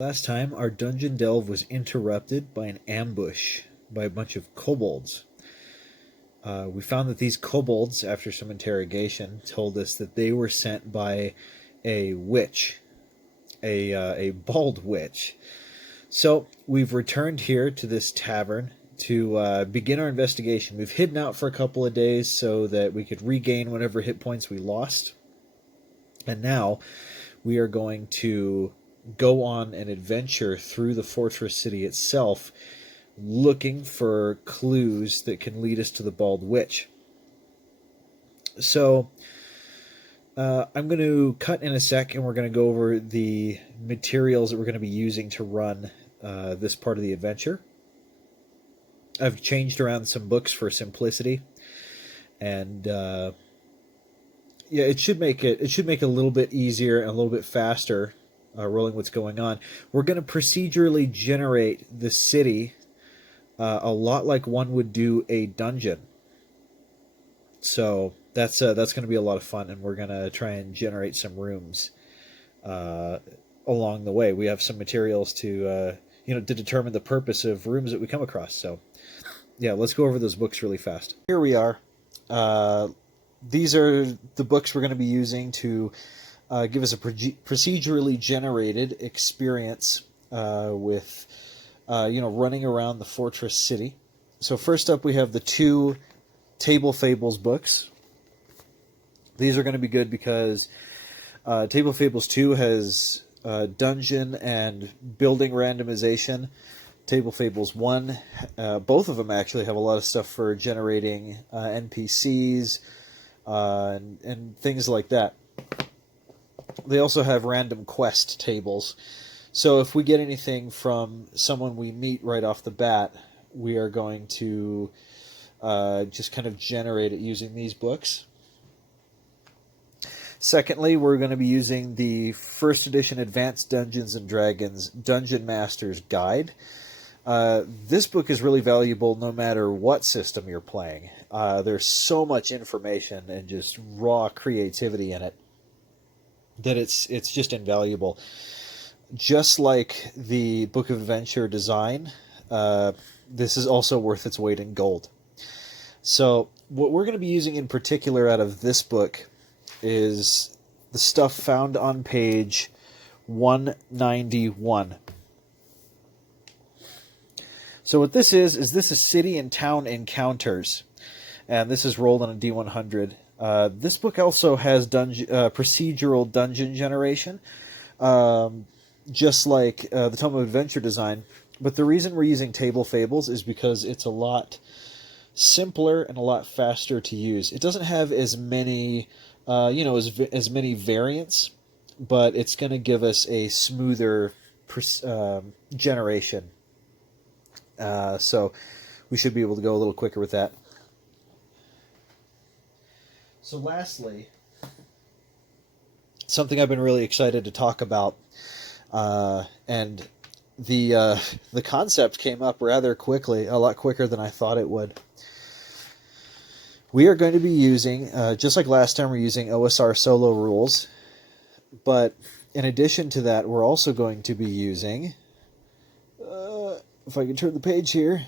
Last time, our dungeon delve was interrupted by an ambush by a bunch of kobolds. We found that these kobolds, after some interrogation, told us that they were sent by a witch, a bald witch. So we've returned here to this tavern to begin our investigation. We've hidden out for a couple of days so that we could regain whatever hit points we lost. And now we are going to go on an adventure through the fortress city itself, looking for clues that can lead us to the Bald Witch. So I'm going to cut in a sec, and we're going to go over the materials that we're going to be using to run this part of the adventure. I've changed around some books for simplicity, and yeah, it should make it a little bit easier and a little bit faster rolling what's going on. We're going to procedurally generate the city a lot like one would do a dungeon. So that's going to be a lot of fun, and we're going to try and generate some rooms along the way. We have some materials to to determine the purpose of rooms that we come across. So yeah, let's go over those books really fast. Here we are. These are the books we're going to be using to give us a procedurally generated experience with running around the fortress city. So first up, we have the two Table Fables books. These are going to be good because Table Fables 2 has dungeon and building randomization. Table Fables 1, both of them actually have a lot of stuff for generating NPCs and things like that. They also have random quest tables. So if we get anything from someone we meet right off the bat, we are going to just kind of generate it using these books. Secondly, we're going to be using the first edition Advanced Dungeons & Dragons Dungeon Master's Guide. This book is really valuable no matter what system you're playing. There's so much information and just raw creativity in it that it's just invaluable. Just like the Book of Adventure Design, this is also worth its weight in gold. So what we're going to be using in particular out of this book is the stuff found on page 191. So what this is this is city and town encounters, and this is rolled on a D100. This book also has procedural dungeon generation, just like the Tome of Adventure Design. But the reason we're using Table Fables is because it's a lot simpler and a lot faster to use. It doesn't have as many, as many variants, but it's going to give us a smoother generation. So we should be able to go a little quicker with that. So lastly, something I've been really excited to talk about, and the concept came up rather quickly, a lot quicker than I thought it would. We are going to be using, just like last time, we're using OSR solo rules, but in addition to that, we're also going to be using, if I can turn the page here,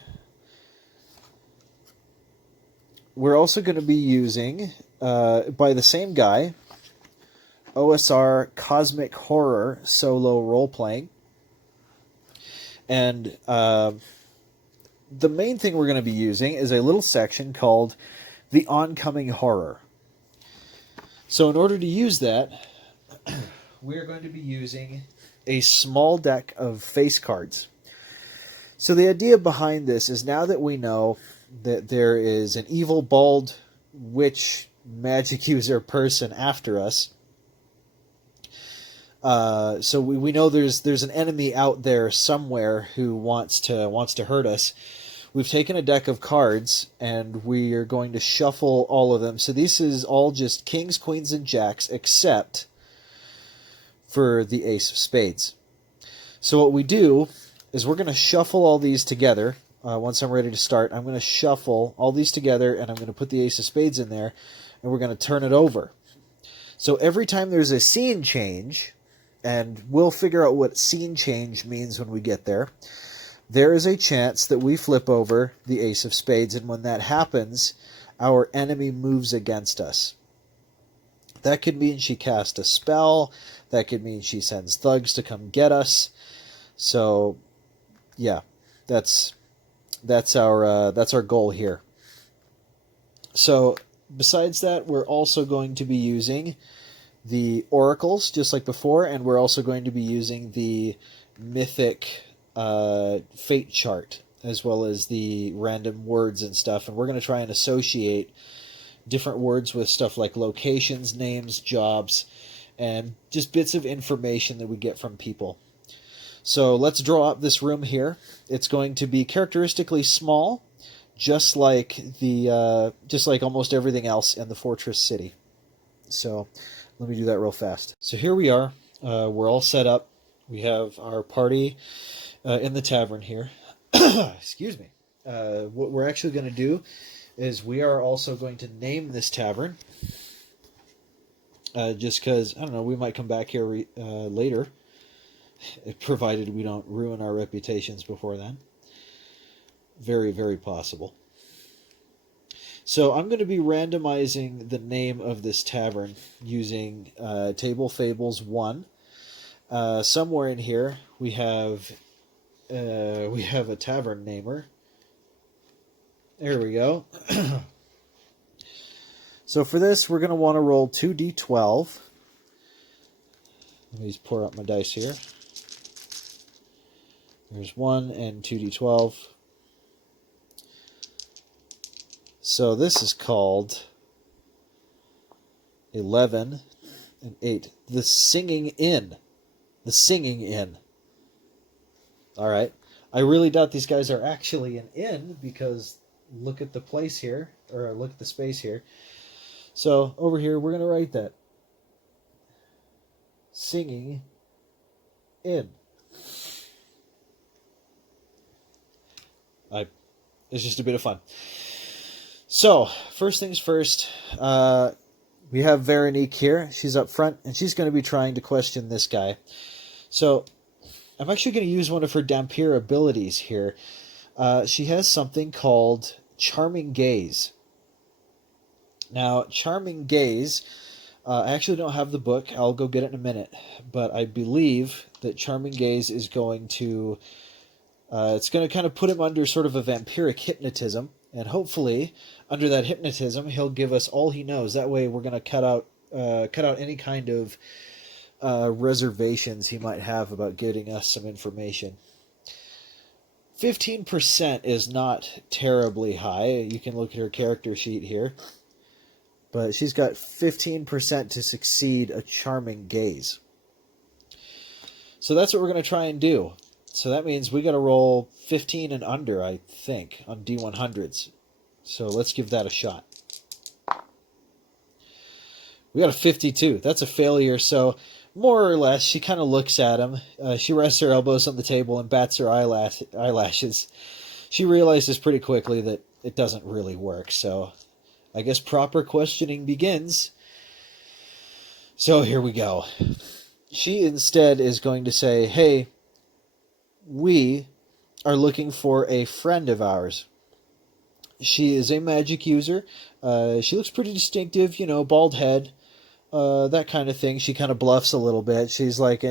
we're also going to be using, by the same guy, OSR Cosmic Horror solo role-playing. And the main thing we're going to be using is a little section called The Oncoming Horror. So in order to use that, we're going to be using a small deck of face cards. So the idea behind this is, now that we know that there is an evil bald witch magic user person after us, so we know there's an enemy out there somewhere who wants to hurt us. We've taken a deck of cards and we are going to shuffle all of them. So this is all just kings, queens, and jacks, except for the ace of spades. So what we do is we're going to shuffle all these together. Once I'm ready to start, I'm going to shuffle all these together, and I'm going to put the ace of spades in there, and we're going to turn it over. So every time there's a scene change, and we'll figure out what scene change means when we get there. There is a chance that we flip over the ace of spades, and when that happens, our enemy moves against us. That could mean she cast a spell. That could mean she sends thugs to come get us. So, yeah, that's our goal here. So, besides that, we're also going to be using the oracles, just like before, and we're also going to be using the mythic fate chart, as well as the random words and stuff, and we're going to try and associate different words with stuff like locations, names, jobs, and just bits of information that we get from people. So let's draw up this room here. It's going to be characteristically small, just like almost everything else in the fortress city. So let me do that real fast. So here we are. We're all set up. We have our party in the tavern here. Excuse me. What we're actually going to do is we are also going to name this tavern. Just because, I don't know, we might come back here later, provided we don't ruin our reputations before then. Very, very possible. So I'm going to be randomizing the name of this tavern using Table Fables 1. Somewhere in here we have a tavern namer. There we go. So for this, we're going to want to roll 2d12. Let me just pour out my dice here. There's 1 and 2d12. So this is called 11 and 8. The Singing Inn. The Singing Inn. All right. I really doubt these guys are actually an inn, because look at the place here, or look at the space here. So over here, we're going to write that. Singing Inn. It's just a bit of fun. So, first things first, we have Veronique here. She's up front, and she's going to be trying to question this guy. So, I'm actually going to use one of her Dhampir abilities here. She has something called Charming Gaze. Now, Charming Gaze, I actually don't have the book. I'll go get it in a minute. But I believe that Charming Gaze is going to... it's going to kind of put him under sort of a vampiric hypnotism. And hopefully, under that hypnotism, he'll give us all he knows. That way, we're going to cut out any kind of reservations he might have about getting us some information. 15% is not terribly high. You can look at her character sheet here. But she's got 15% to succeed a Charming Gaze. So that's what we're going to try and do. So that means we got to roll 15 and under, I think, on D100s. So let's give that a shot. We got a 52. That's a failure. So more or less, she kind of looks at him. She rests her elbows on the table and bats her eyelashes. She realizes pretty quickly that it doesn't really work. So I guess proper questioning begins. So here we go. She instead is going to say, hey, we are looking for a friend of ours. She is a magic user. She looks pretty distinctive, bald head, that kind of thing. She kind of bluffs a little bit. She's like,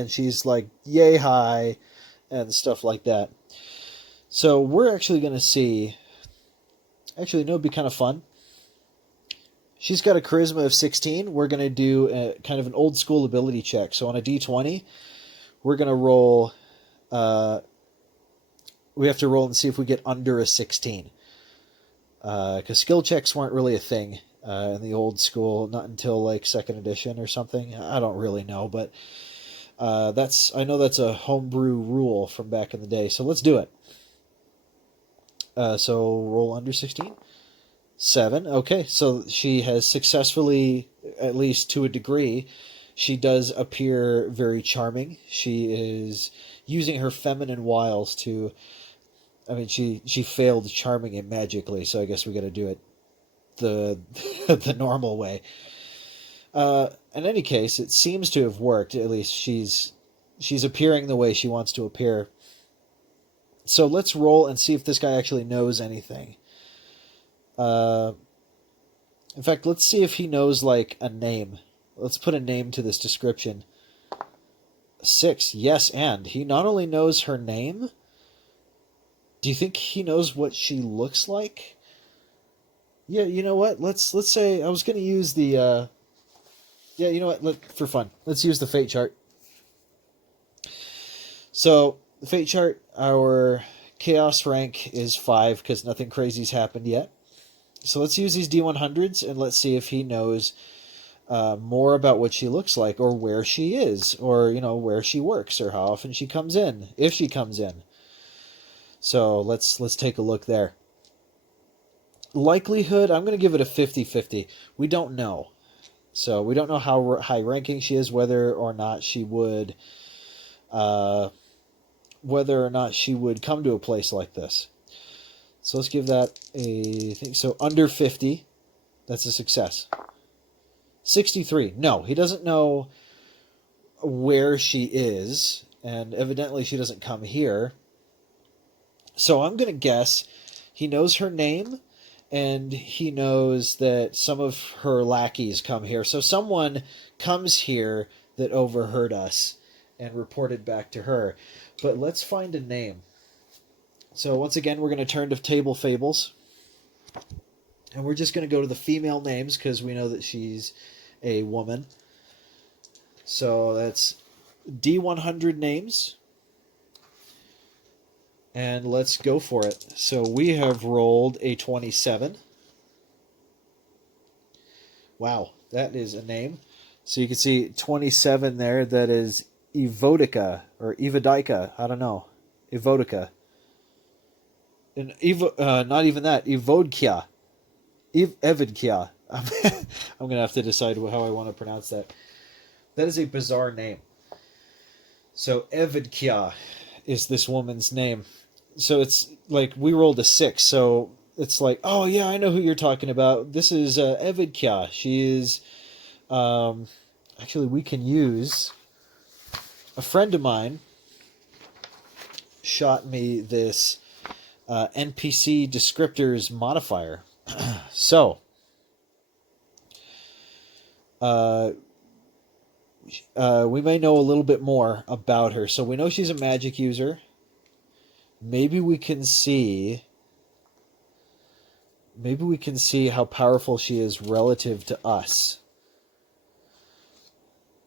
yay high, and stuff like that. So we're actually going to see... Actually, no, it'd be kind of fun. She's got a charisma of 16. We're going to do kind of an old school ability check. So on a D20, we're going to roll... we have to roll and see if we get under a 16. Because skill checks weren't really a thing in the old school, not until like 2nd edition or something. I don't really know, but I know that's a homebrew rule from back in the day. So let's do it. So roll under 16. 7. Okay, so she has successfully, at least to a degree, she does appear very charming. She is using her feminine wiles to... I mean, she failed charming it magically, so I guess we got to do it the normal way. In any case, it seems to have worked. At least she's she's appearing the way she wants to appear. So let's roll and see if this guy actually knows anything. In fact, let's see if he knows like a name. Let's put a name to this description. 6, yes, and he not only knows her name. Do you think he knows what she looks like? Yeah, you know what? Let's say I was going to use the. Yeah, you know what? For fun, let's use the fate chart. So the fate chart, our chaos rank is 5 because nothing crazy's happened yet. So let's use these D100s and let's see if he knows more about what she looks like, or where she is, or where she works, or how often she comes in, if she comes in. So let's take a look there. Likelihood, I'm going to give it a 50-50. We don't know. So we don't know how high ranking she is, whether or not she would come to a place like this. So let's give that a thing. So under 50, that's a success. 63, no, he doesn't know where she is, and evidently she doesn't come here. So I'm going to guess he knows her name, and he knows that some of her lackeys come here. So someone comes here that overheard us and reported back to her. But let's find a name. So once again, we're going to turn to Table Fables. And we're just going to go to the female names because we know that she's a woman. So that's D100 names. And let's go for it. So we have rolled a 27. Wow, that is a name. So you can see 27 there. That is Evodkya or Evodkya. I don't know. Evodkya. And not even that. Evodkya. Evodkya. I'm going to have to decide how I want to pronounce that. That is a bizarre name. So Evodkya is this woman's name. So it's like we rolled a 6. So it's like, oh yeah, I know who you're talking about. This is Evodkya. She is. Actually, we can use. A friend of mine shot me this NPC descriptors modifier. So. We may know a little bit more about her. So we know she's a magic user. Maybe we can see how powerful she is relative to us.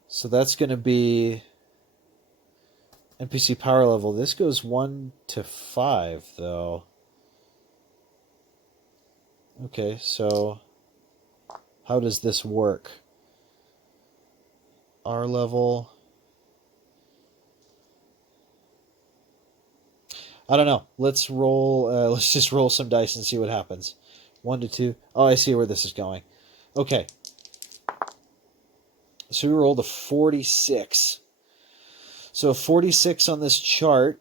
So that's going to be NPC power level. This goes 1 to 5, though. Okay, so how does this work? Our level. I don't know. Let's roll. Let's just roll some dice and see what happens. 1 to 2. Oh, I see where this is going. Okay. So we rolled a 46. So 46 on this chart.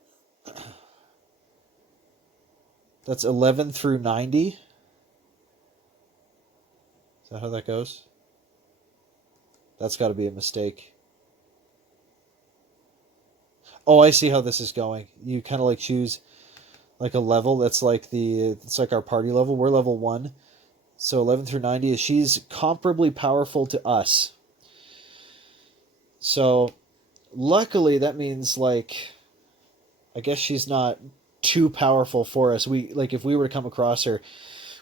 That's 11 through 90. Is that how that goes? That's got to be a mistake. Oh, I see how this is going. You kind of like choose like a level. It's like our party level. We're level 1. So 11 through 90 is she's comparably powerful to us. So luckily that means like I guess she's not too powerful for us. If we were to come across her,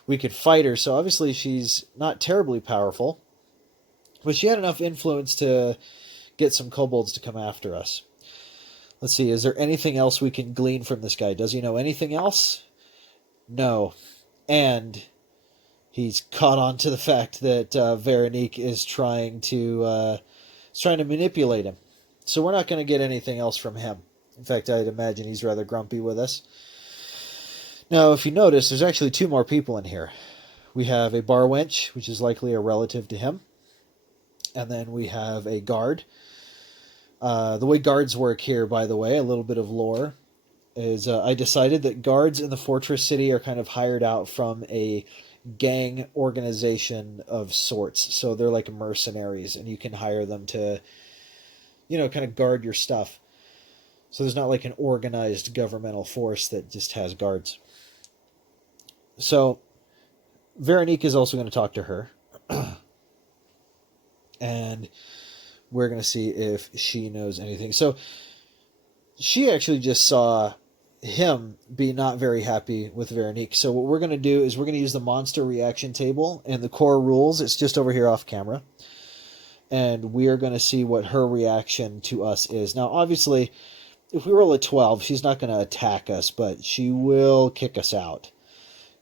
we could fight her. So obviously she's not terribly powerful. But she had enough influence to get some kobolds to come after us. Let's see, is there anything else we can glean from this guy? Does he know anything else? No. And he's caught on to the fact that Veronique is trying to manipulate him. So we're not going to get anything else from him. In fact, I'd imagine he's rather grumpy with us. Now, if you notice, there's actually 2 more people in here. We have a bar wench, which is likely a relative to him. And then we have a guard. The way guards work here, by the way, a little bit of lore, is I decided that guards in the fortress city are kind of hired out from a gang organization of sorts. So they're like mercenaries, and you can hire them to, kind of guard your stuff. So there's not like an organized governmental force that just has guards. So Veronique is also going to talk to her. And we're going to see if she knows anything. So she actually just saw him be not very happy with Veronique. So what we're going to do is we're going to use the monster reaction table and the core rules. It's just over here off camera. And we are going to see what her reaction to us is. Now, obviously, if we roll a 12, she's not going to attack us, but she will kick us out.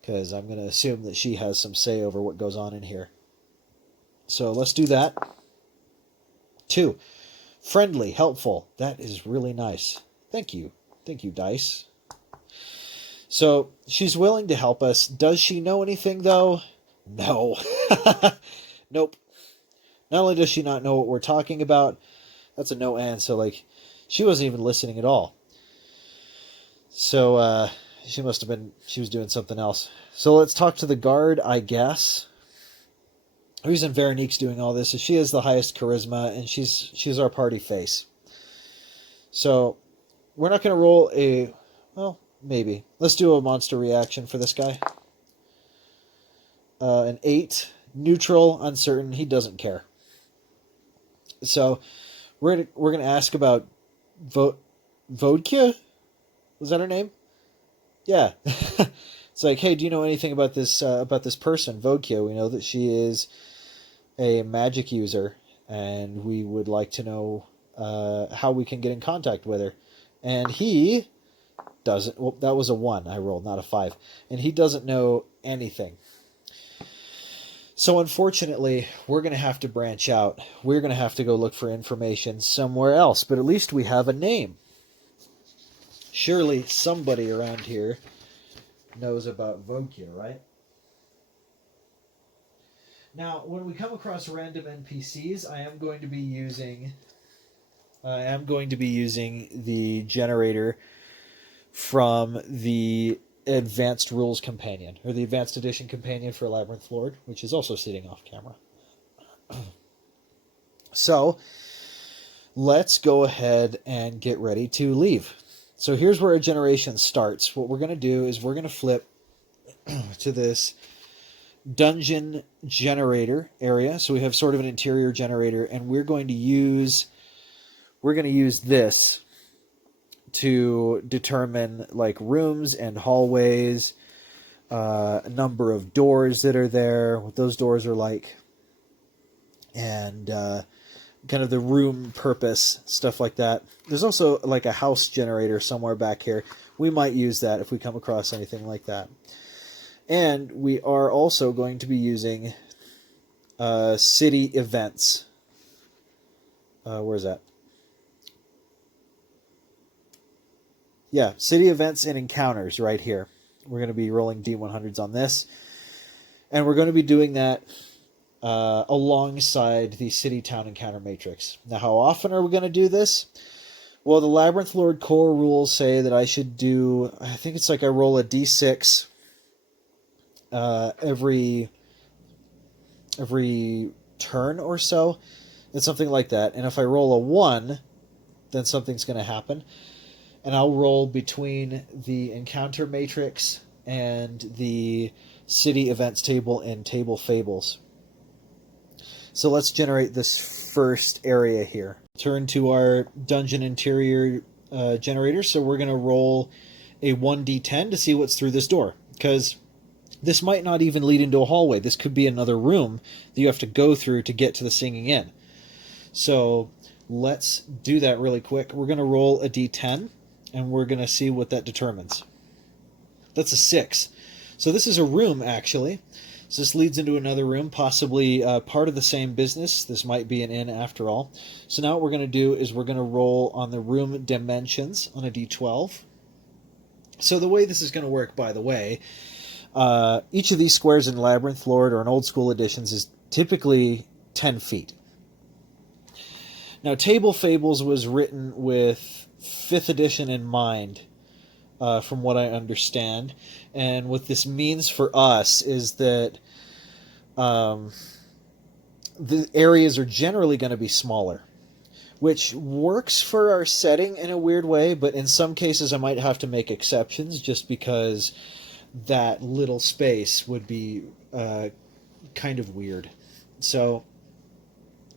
Because I'm going to assume that she has some say over what goes on in here. So let's do that. 2. Friendly, helpful. That is really nice. Thank you. Thank you, Dice. So she's willing to help us. Does she know anything, though? No. Nope. Not only does she not know what we're talking about, that's a no and. So, like, she wasn't even listening at all. So, she must have been, she was doing something else. So let's talk to the guard, I guess. The reason Veronique's doing all this is she has the highest charisma, and she's our party face. So we're not going to roll a, well, maybe. Let's do a monster reaction for this guy. An 8, neutral, uncertain. He doesn't care. So we're going to ask about Evodkya? Was that her name? Yeah. It's like, hey, do you know anything about this person, Evodkya? We know that she is a magic user, and we would like to know how we can get in contact with her. And he doesn't. Well, that was a 1 I rolled, not a 5. And he doesn't know anything. So unfortunately, we're going to have to branch out. We're going to have to go look for information somewhere else. But at least we have a name. Surely somebody around here knows about Evodkya, right? Now, when we come across random NPCs, I am going to be using the generator from the Advanced Rules Companion, or the Advanced Edition Companion for Labyrinth Lord, which is also sitting off camera. So, let's go ahead and get ready to leave. So here's where a generation starts. What we're going to do is we're going to flip to this dungeon generator area. So we have sort of an interior generator, and we're going to use this to determine like rooms and hallways, a number of doors that are there, what those doors are like, and kind of the room purpose, stuff like that. There's also like a house generator somewhere back here. We might use that if we come across anything like that. And we are also going to be using city events. Where's that? Yeah, city events and encounters right here. We're going to be rolling D100s on this. And we're going to be doing that alongside the city-town encounter matrix. Now, how often are we going to do this? Well, the Labyrinth Lord core rules say that I should do, I think it's like I roll a D6 every turn or so. It's something like that. And if I roll a 1, then something's going to happen. And I'll roll between the encounter matrix and the city events table and table fables. So let's generate this first area here. Turn to our dungeon interior generator. So we're going to roll a 1d10 to see what's through this door. Because this might not even lead into a hallway. This could be another room that you have to go through to get to the singing inn. So let's do that really quick. We're going to roll a d10, and we're going to see what that determines. That's a 6. So this is a room, actually. So this leads into another room, possibly part of the same business. This might be an inn after all. So now what we're going to do is we're going to roll on the room dimensions on a d12. So the way this is going to work, by the way, each of these squares in Labyrinth Lord or in old school editions is typically 10 feet. Now, Table Fables was written with 5th edition in mind, from what I understand. And what this means for us is that the areas are generally going to be smaller. which works for our setting in a weird way, but in some cases I might have to make exceptions just because that little space would be kind of weird. So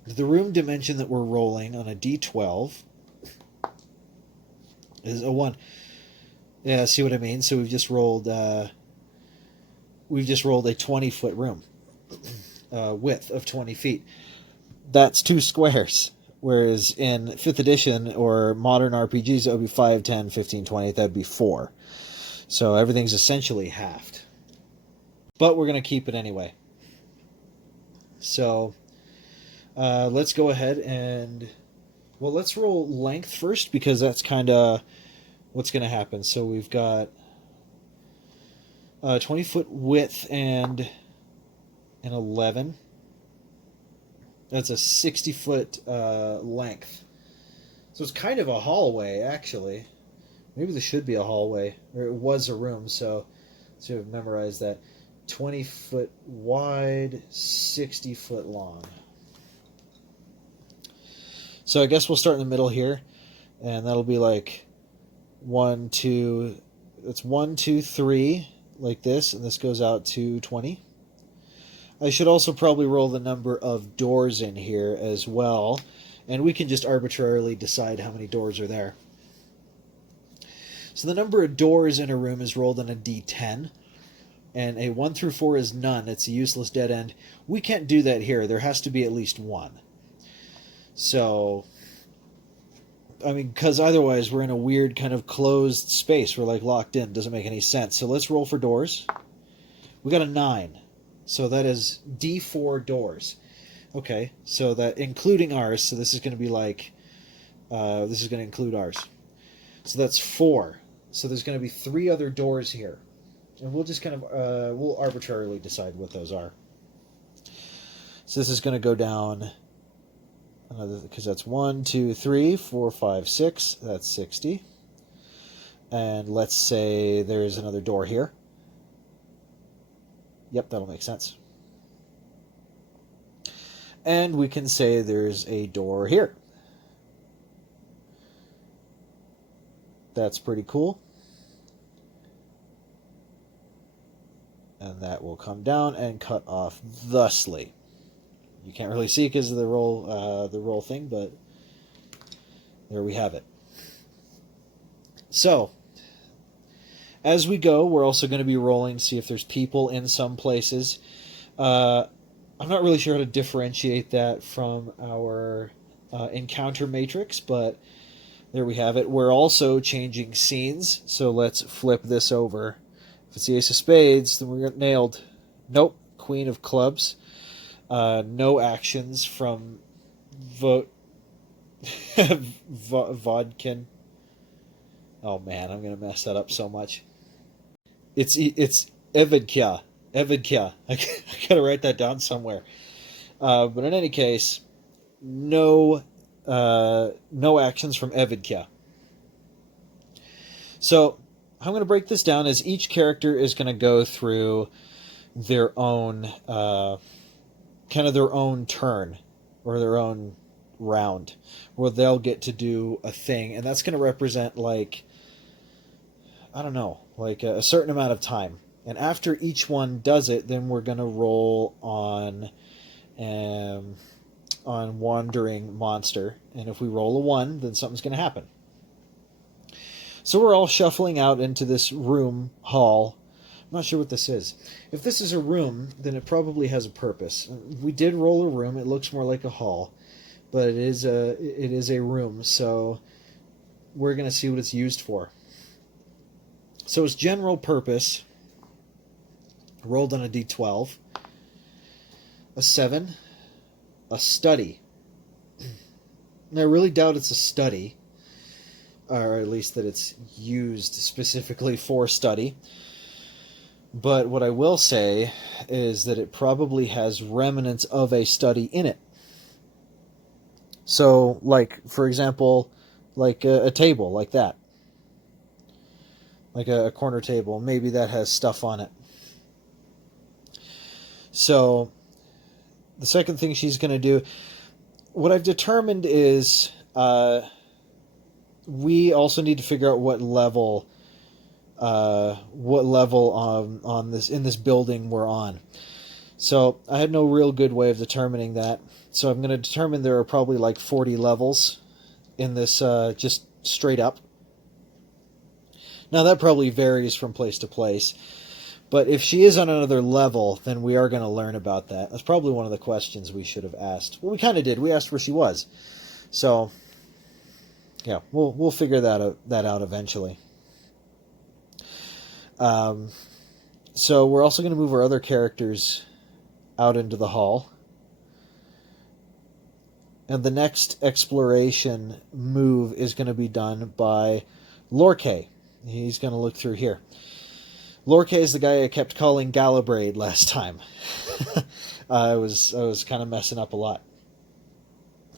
the room dimension that we're rolling on a d12 is a 1. Yeah, see what I mean? So we've just rolled a 20-foot room, width of 20 feet. That's 2 squares. Whereas in 5th edition or modern RPGs, that would be 5, 10, 15, 20. That'd be 4. So everything's essentially halved. But we're going to keep it anyway. So let's go ahead and... Well, let's roll length first, because that's kind of what's going to happen. So we've got 20-foot width and an 11. That's a 60-foot length. So it's kind of a hallway, actually. Maybe this should be a hallway. Or it was a room, so let's see if I've memorized that. 20-foot wide, 60-foot long. So I guess we'll start in the middle here. And that'll be like 1, 2... It's 1, 2, 3, like this. And this goes out to 20. I should also probably roll the number of doors in here as well, and we can just arbitrarily decide how many doors are there. So the number of doors in a room is rolled on a d10, and a 1 through 4 is none. It's a useless dead end. We can't do that here. There has to be at least 1. So, I mean, because otherwise we're in a weird kind of closed space. We're like locked in. Doesn't make any sense. So let's roll for doors. We got a 9. So that is D4 doors. Okay, so that including ours, so this is going to be like, this is going to include ours. So that's 4. So there's going to be 3 other doors here. And we'll just kind of, we'll arbitrarily decide what those are. So this is going to go down, because that's 1, 2, 3, 4, 5, 6. That's 60. And let's say there's another door here. Yep, that'll make sense. And we can say there's a door here. That's pretty cool. And that will come down and cut off thusly. You can't really see because of the roll thing, but there we have it. So, as we go, we're also going to be rolling to see if there's people in some places. I'm not really sure how to differentiate that from our encounter matrix, but there we have it. We're also changing scenes, so let's flip this over. If it's the Ace of Spades, then we're nailed. Nope, Queen of Clubs. No actions from Vodkin. Oh man, I'm going to mess that up so much. It's Evodkya. Evodkya. I gotta write that down somewhere. But in any case, no actions from Evodkya. So I'm going to break this down as each character is going to go through their own kind of their own turn or their own round, where they'll get to do a thing, and that's going to represent like, I don't know, like a certain amount of time. And after each one does it, then we're going to roll on Wandering Monster. And if we roll a 1, then something's going to happen. So we're all shuffling out into this room, hall. I'm not sure what this is. If this is a room, then it probably has a purpose. We did roll a room. It looks more like a hall. But it is a room, so we're going to see what it's used for. So its general purpose, rolled on a d12, a 7, a study. Now, I really doubt it's a study, or at least that it's used specifically for study. But what I will say is that it probably has remnants of a study in it. So, like, for example, like a table like that. Like a corner table. Maybe that has stuff on it. So, the second thing she's going to do, what I've determined is We also need to figure out what level on this in this building we're on. So I had no real good way of determining that. So I'm going to determine there are probably like 40 levels in this, just straight up. Now that probably varies from place to place. But if she is on another level, then we are going to learn about that. That's probably one of the questions we should have asked. Well, we kind of did. We asked where she was. So, yeah, we'll figure that out eventually. So we're also going to move our other characters out into the hall. And the next exploration move is going to be done by Lorkay. He's going to look through here. Lorkay is the guy I kept calling Galabrade last time. I was kind of messing up a lot.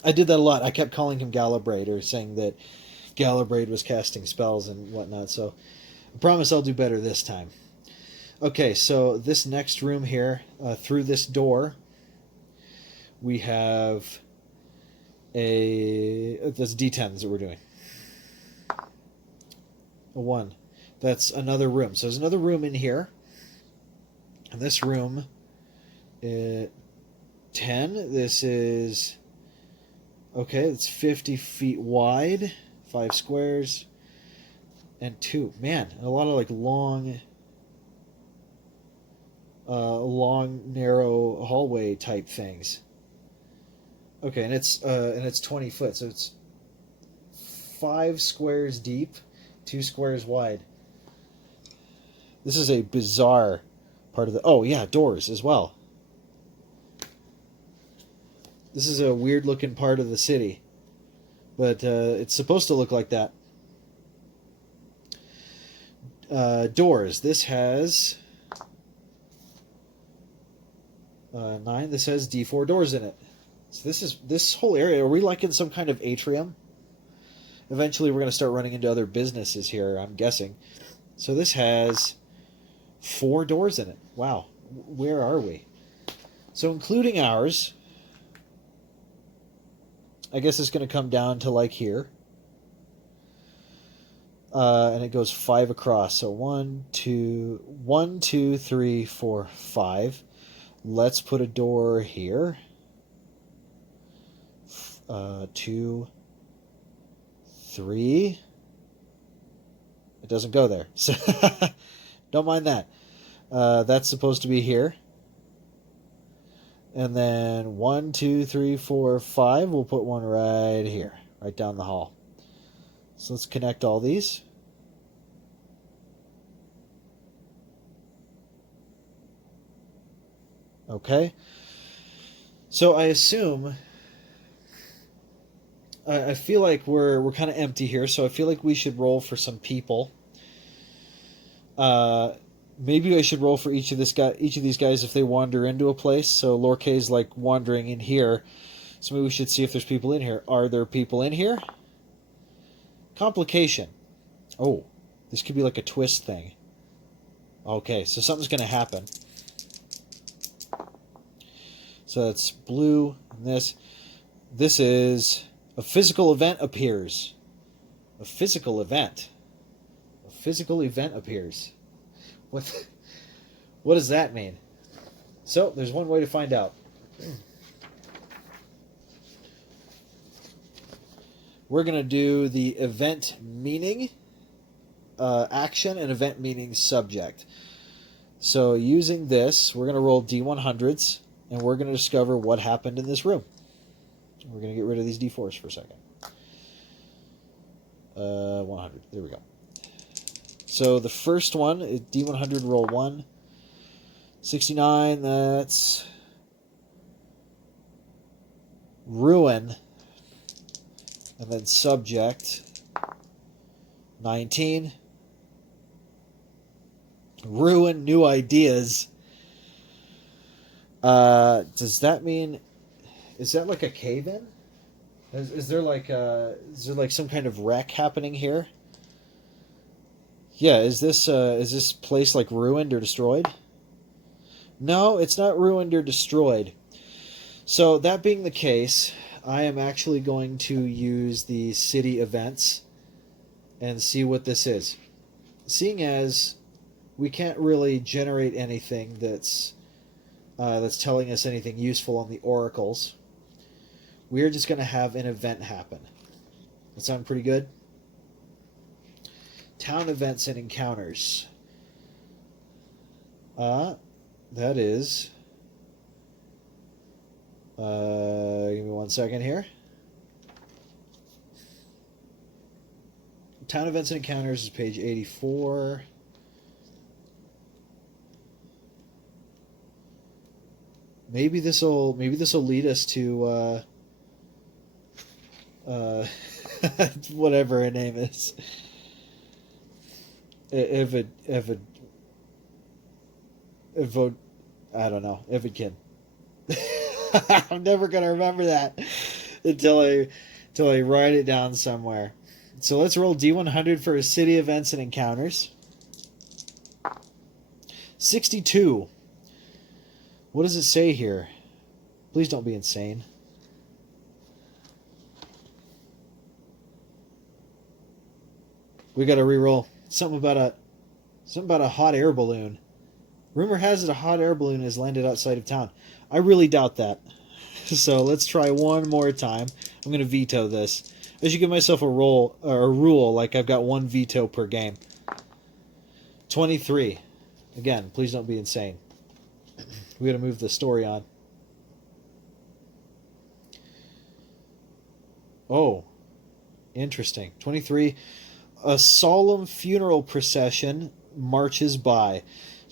I did that a lot. I kept calling him Galabrade, or saying that Galabrade was casting spells and whatnot. So I promise I'll do better this time. Okay, so this next room here, through this door, we have that's D10s that we're doing. A 1. That's another room. So there's another room in here. And this room, 10. This is, okay, it's 50 feet wide, 5 squares, and 2. Man, a lot of like long, narrow hallway type things. Okay, and it's 20 foot, so it's 5 squares deep, 2 squares wide. This is a bizarre part of the... Oh, yeah, doors as well. This is a weird-looking part of the city. But it's supposed to look like that. Doors. This has... 9. This has D4 doors in it. So this whole area... Are we like in some kind of atrium? Eventually we're going to start running into other businesses here, I'm guessing. So this has 4 doors in it. Wow. Where are we? So including ours, I guess it's going to come down to like here. And it goes 5 across. So 1, 2, 3, 4, 5. Let's put a door here. 2, 3. It doesn't go there. So don't mind that. That's supposed to be here. And then 1, 2, 3, 4, 5. We'll put one right here, right down the hall. So let's connect all these. Okay. So I assume... I feel like we're kind of empty here, so I feel like we should roll for some people. Maybe I should roll for each of these guys if they wander into a place. So Lorkay's like wandering in here, so maybe we should see if there's people in here. Are there people in here? Complication. Oh, this could be like a twist thing. Okay, so something's going to happen. So that's blue, and this. This is... A physical event appears. A physical event. A physical event appears. What does that mean? So, there's one way to find out. We're going to do the event meaning, action, and event meaning subject. So, using this, we're going to roll D100s, and we're going to discover what happened in this room. We're going to get rid of these D4s for a second. 100. There we go. So the first one is D100, roll 1. 69, that's... Ruin. And then subject. 19. Ruin, new ideas. Does that mean... Is that like a cave-in? Is there like some kind of wreck happening here? Yeah, is this place like ruined or destroyed? No, it's not ruined or destroyed. So that being the case, I am actually going to use the city events and see what this is. Seeing as we can't really generate anything that's telling us anything useful on the oracles, we're just going to have an event happen. That sound pretty good? Town events and encounters. That is... give me 1 second here. Town events and encounters is page 84. Maybe this'll lead us to whatever her name is. Evodkya. I don't know. Evodkya. I'm never gonna remember that until I write it down somewhere. So let's roll D100 for city events and encounters. 62. What does it say here? Please don't be insane. We got to re-roll. Something about a hot air balloon. Rumor has it a hot air balloon has landed outside of town. I really doubt that. So let's try one more time. I'm going to veto this. I should give myself a rule, like I've got one veto per game. 23. Again, please don't be insane. We got to move the story on. Oh, interesting. 23. A solemn funeral procession marches by.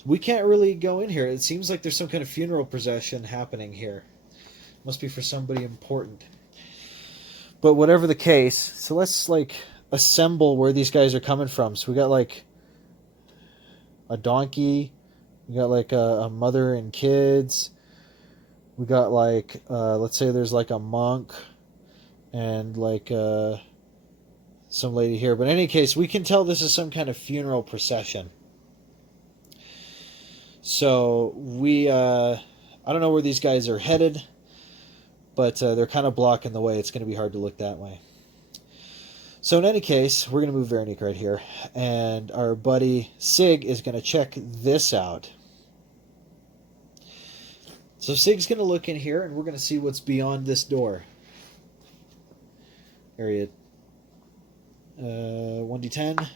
We can't really go in here. It seems like there's some kind of funeral procession happening here. Must be for somebody important. But whatever the case, so let's assemble where these guys are coming from. So we got a donkey. We got a mother and kids. We got let's say there's a monk and some lady here. But in any case, we can tell this is some kind of funeral procession. So I don't know where these guys are headed, but they're kind of blocking the way. It's going to be hard to look that way. So in any case, we're going to move Veronique right here. And our buddy Sig is going to check this out. So Sig's going to look in here, and we're going to see what's beyond this door. Area 1d10.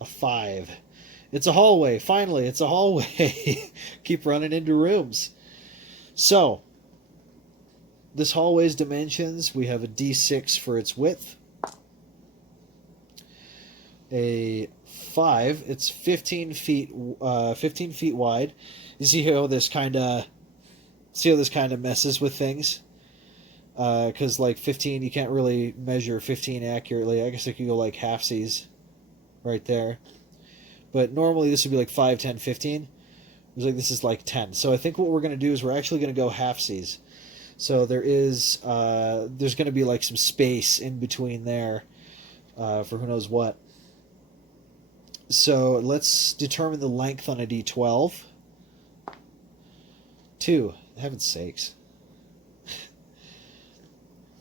A 5. It's a hallway. Finally, it's a hallway. Keep running into rooms. So, this hallway's dimensions, we have a d6 for its width. A 5. It's 15 feet wide. You see how this kind of messes with things? Because 15, you can't really measure 15 accurately. I guess I could go halfsies right there. But normally this would be 5, 10, 15. This is 10. So I think what we're going to do is we're actually going to go halfsies. So there's going to be some space in between there for who knows what. So let's determine the length on a D12. 2. Heaven's sakes.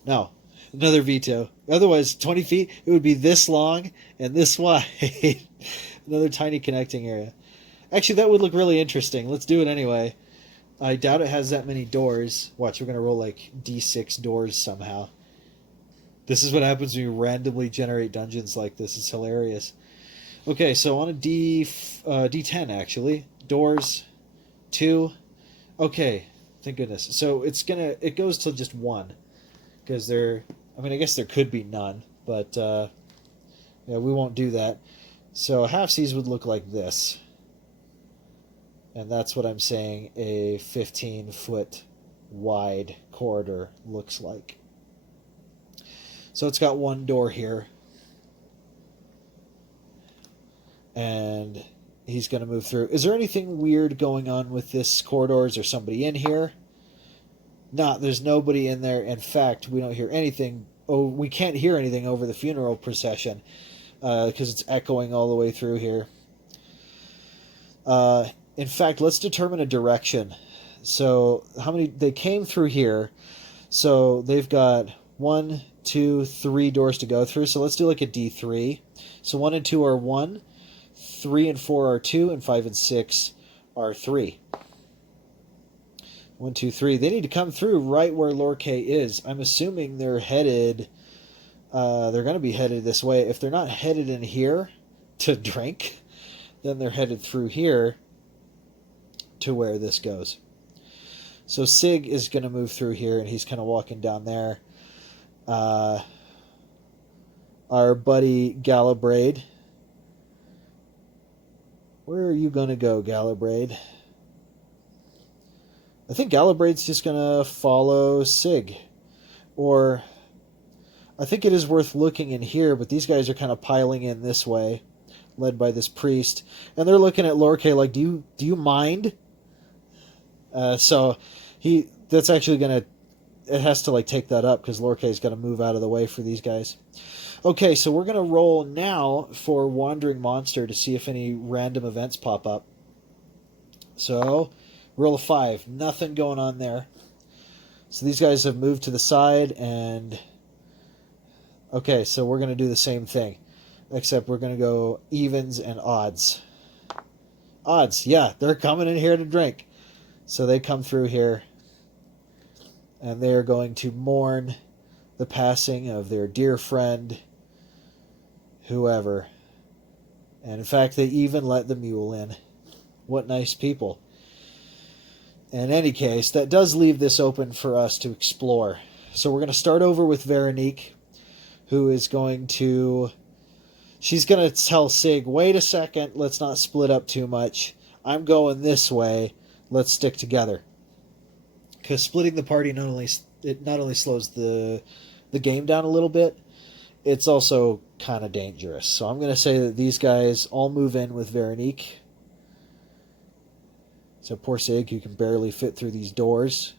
No. Another veto. Otherwise, 20 feet, it would be this long and this wide. Another tiny connecting area. Actually, that would look really interesting. Let's do it anyway. I doubt it has that many doors. Watch, we're going to roll D6 doors somehow. This is what happens when you randomly generate dungeons like this. It's hilarious. Okay, so on a D10 actually. Doors. 2. Okay, thank goodness. So it goes to just 1. Because I guess there could be none. But yeah, we won't do that. So halfsies would look like this. And that's what I'm saying a 15-foot wide corridor looks like. So it's got one door here. And he's going to move through. Is there anything weird going on with this corridor? Is there somebody in here? No, there's nobody in there. In fact, we don't hear anything. Oh, we can't hear anything over the funeral procession because it's echoing all the way through here. In fact, let's determine a direction. So they came through here. So they've got 1, 2, 3 doors to go through. So let's do like a D3. So 1 and 2 are 1, 3 and 4 are 2, and 5 and 6 are 3. 1, 2, 3. They need to come through right where Lorkay is. I'm assuming they're headed. They're going to be headed this way. If they're not headed in here to drink, then they're headed through here to where this goes. So Sig is going to move through here, and he's kind of walking down there. Our buddy Galabrade. Where are you going to go, Galabrade? I think Galabrade's just going to follow Sig. Or I think it is worth looking in here, but these guys are kind of piling in this way, led by this priest. And they're looking at Lorkay like, do you mind? So that's actually going to, it has to like take that up because Lorkay's got to move out of the way for these guys. Okay, so we're going to roll now for Wandering Monster to see if any random events pop up. So, roll a 5. Nothing going on there. So these guys have moved to the side, and... Okay, so we're going to do the same thing. Except we're going to go evens and odds. Odds, yeah, they're coming in here to drink. So they come through here, and they are going to mourn the passing of their dear friend, whoever. And in fact, they even let the mule in. What nice people. In any case, that does leave this open for us to explore. So we're going to start over with Veronique, who is going to... She's going to tell Sig, wait a second, let's not split up too much. I'm going this way. Let's stick together. Because splitting the party not only slows the game down a little bit, it's also kind of dangerous. So I'm going to say that these guys all move in with Veronique. So poor Sig, who can barely fit through these doors.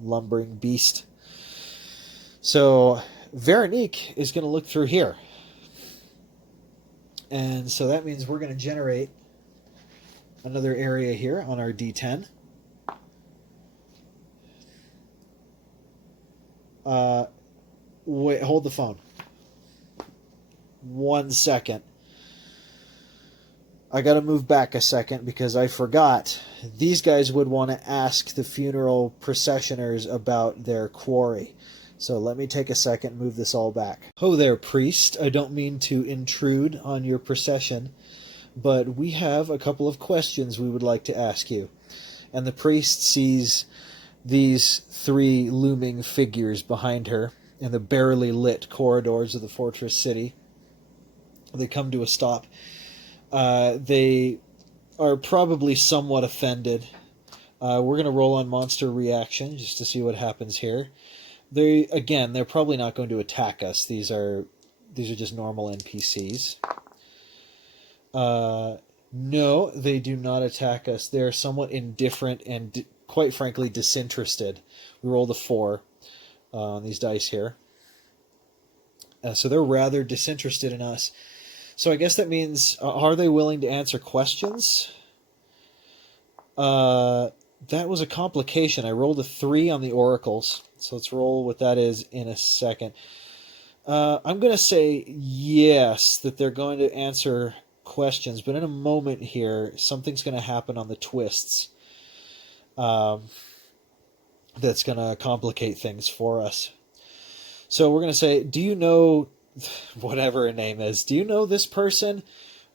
Lumbering beast. So Veronique is going to look through here. And so that means we're going to generate another area here on our D10. Wait, hold the phone. 1 second. I got to move back a second because I forgot. These guys would want to ask the funeral processioners about their quarry. So let me take a second and move this all back. Ho there, priest. I don't mean to intrude on your procession, but we have a couple of questions we would like to ask you. And the priest sees these 3 looming figures behind her in the barely lit corridors of the fortress city. They come to a stop. They are probably somewhat offended. We're going to roll on monster reaction just to see what happens here. They're probably not going to attack us. These are just normal NPCs. No, they do not attack us. They're somewhat indifferent and, quite frankly, disinterested. We rolled a 4 on these dice here. So they're rather disinterested in us. So I guess that means, are they willing to answer questions? That was a complication. I rolled a 3 on the oracles. So let's roll what that is in a second. I'm going to say yes, that they're going to answer questions. But in a moment here, something's going to happen on the twists. That's going to complicate things for us. So we're going to say, do you know, whatever her name is, do you know this person?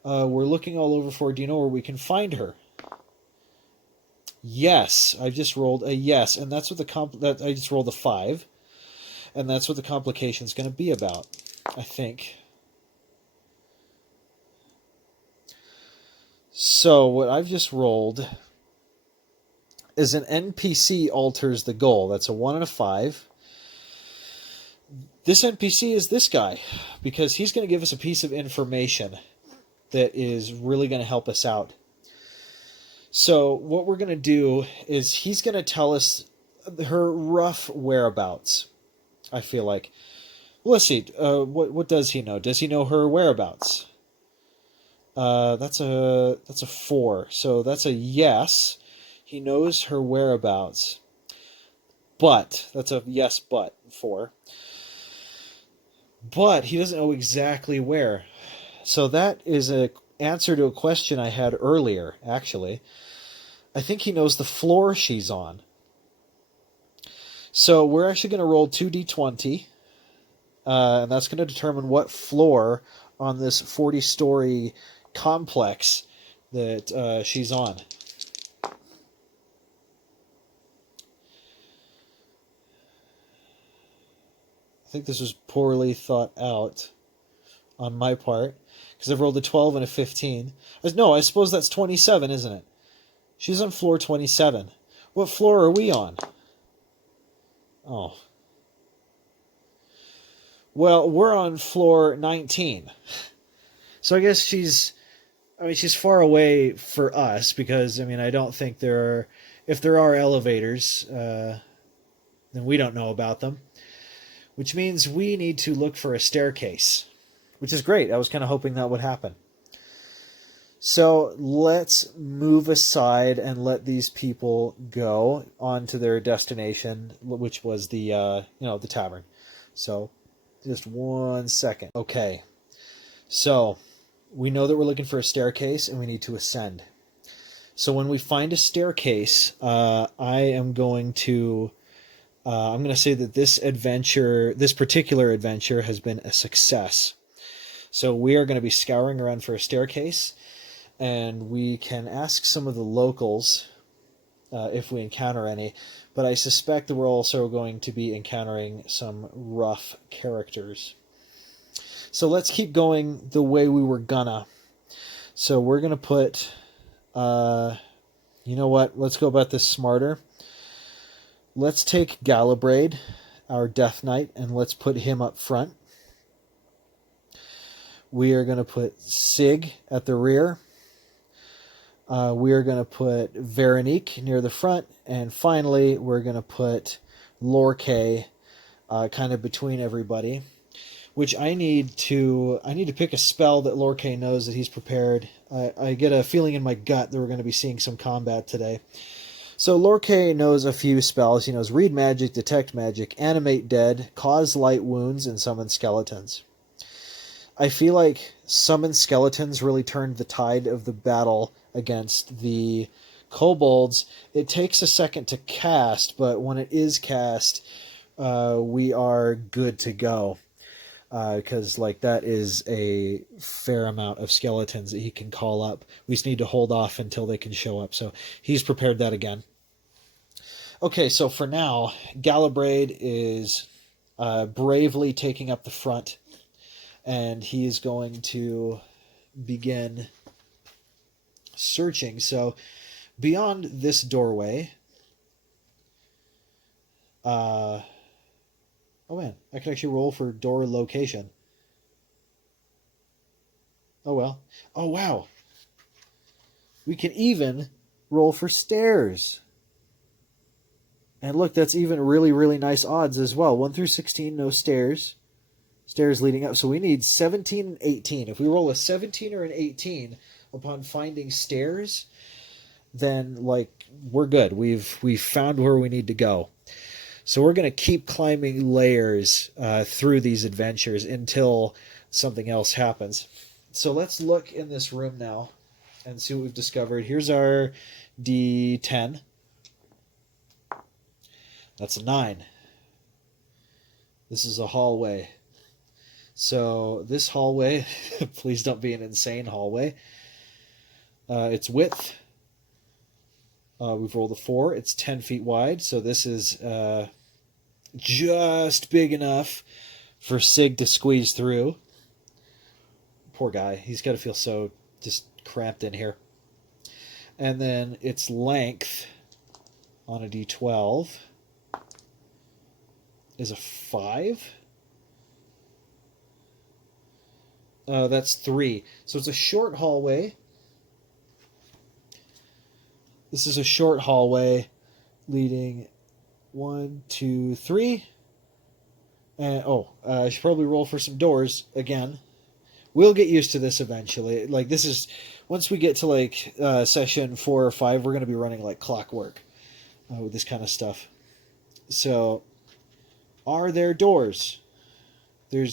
We're looking all over for, do you know where we can find her? Yes, I've just rolled a yes, and that's what I just rolled a 5, and that's what the complication's going to be about, I think. So what I've just rolled is an NPC alters the goal. That's a 1 and a 5. This NPC is this guy, because he's going to give us a piece of information that is really going to help us out. So what we're going to do is he's going to tell us her rough whereabouts, I feel like. Well, let's see. What does he know? Does he know her whereabouts? That's a 4. So that's a yes. He knows her whereabouts. But that's a yes, but 4. But he doesn't know exactly where. So that is a answer to a question I had earlier, actually. I think he knows the floor she's on. So we're actually going to roll 2d20, and that's going to determine what floor on this 40-story complex that she's on. I think this was poorly thought out on my part, because I've rolled a 12 and a 15. No, I suppose that's 27, isn't it? She's on floor 27. What floor are we on? Oh. Well, we're on floor 19. So I guess she's far away for us, because, I don't think if there are elevators, then we don't know about them. Which means we need to look for a staircase, which is great. I was kind of hoping that would happen. So let's move aside and let these people go on to their destination, which was the tavern. So just 1 second. Okay. So we know that we're looking for a staircase and we need to ascend. So when we find a staircase, I'm going to say that this particular adventure has been a success. So we are going to be scouring around for a staircase, and we can ask some of the locals if we encounter any, but I suspect that we're also going to be encountering some rough characters. So let's keep going the way we were gonna. So we're going to put, you know what, let's go about this smarter. Let's take Galabrade, our Death Knight, and let's put him up front. We are going to put Sig at the rear. We are going to put Veronique near the front. And finally, we're going to put Lorkay kind of between everybody. Which I need to pick a spell that Lorkay knows that he's prepared. I get a feeling in my gut that we're going to be seeing some combat today. So Lorkay knows a few spells. He knows Read Magic, Detect Magic, Animate Dead, Cause Light Wounds, and Summon Skeletons. I feel like Summon Skeletons really turned the tide of the battle against the kobolds. It takes a second to cast, but when it is cast, we are good to go. Because that is a fair amount of skeletons that he can call up. We just need to hold off until they can show up. So he's prepared that again. Okay, so for now, Galabrade is bravely taking up the front, and he is going to begin searching. So beyond this doorway, oh man, I can actually roll for door location. Oh well. Oh wow. We can even roll for stairs. And look, that's even really, really nice odds as well. 1 through 16, no stairs. Stairs leading up. So we need 17 and 18. If we roll a 17 or an 18 upon finding stairs, then we're good. We've found where we need to go. So we're going to keep climbing layers through these adventures until something else happens. So let's look in this room now and see what we've discovered. Here's our D10. That's a 9. This is a hallway. So this hallway, please don't be an insane hallway. Its width, we've rolled a 4. It's 10 feet wide, so this is just big enough for Sig to squeeze through. Poor guy. He's got to feel so just cramped in here. And then its length on a D12 is a 5. That's 3. So it's a short hallway. This is a short hallway leading 1, 2, 3. And I should probably roll for some doors again. We'll get used to this eventually. This is once we get to session 4 or 5, we're going to be running like clockwork with this kind of stuff. So, are there doors? There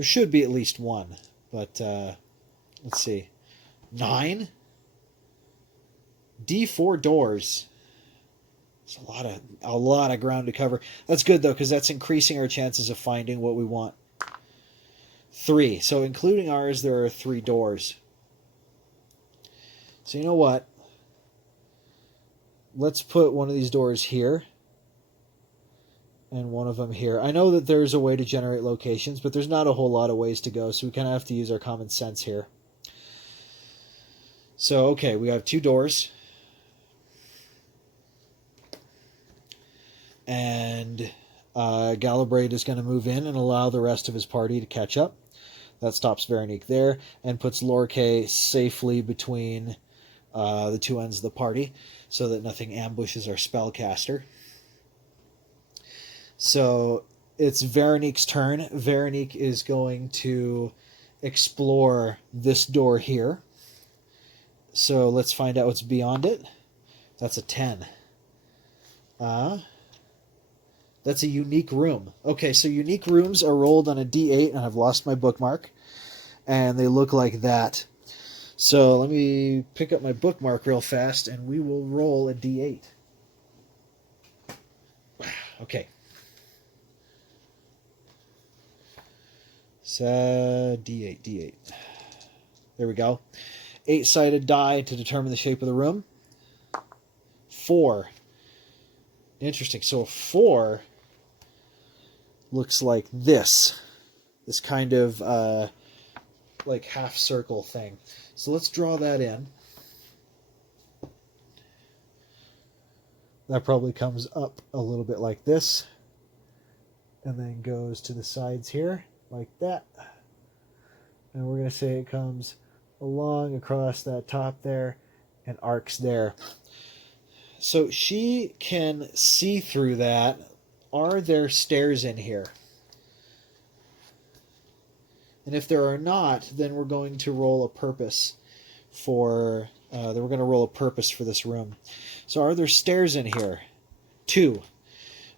should be at least one, but let's see. 9? D4 doors. It's a lot of ground to cover. That's good though, because that's increasing our chances of finding what we want. 3. So including ours, there are 3 doors. So you know what? Let's put one of these doors here. And one of them here. I know that there's a way to generate locations, but there's not a whole lot of ways to go, so we kind of have to use our common sense here. So, okay, we have 2 doors. And Galbraith is going to move in and allow the rest of his party to catch up. That stops Veronique there and puts Lorkay safely between the 2 ends of the party so that nothing ambushes our spellcaster. So it's Veronique's turn. Veronique is going to explore this door here. So let's find out what's beyond it. That's a 10. That's a unique room. Okay, so unique rooms are rolled on a D8, and I've lost my bookmark. And they look like that. So let me pick up my bookmark real fast, and we will roll a D8. Okay. So, D8. There we go. 8-sided die to determine the shape of the room. 4. Interesting. So a 4 looks like this. This kind of like half circle thing. So let's draw that in. That probably comes up a little bit like this. And then goes to the sides here. Like that. And we're going to say it comes along across that top there and arcs there. So she can see through that. Are there stairs in here? And if there are not, then we're going to roll a purpose for this room. So are there stairs in here? 2.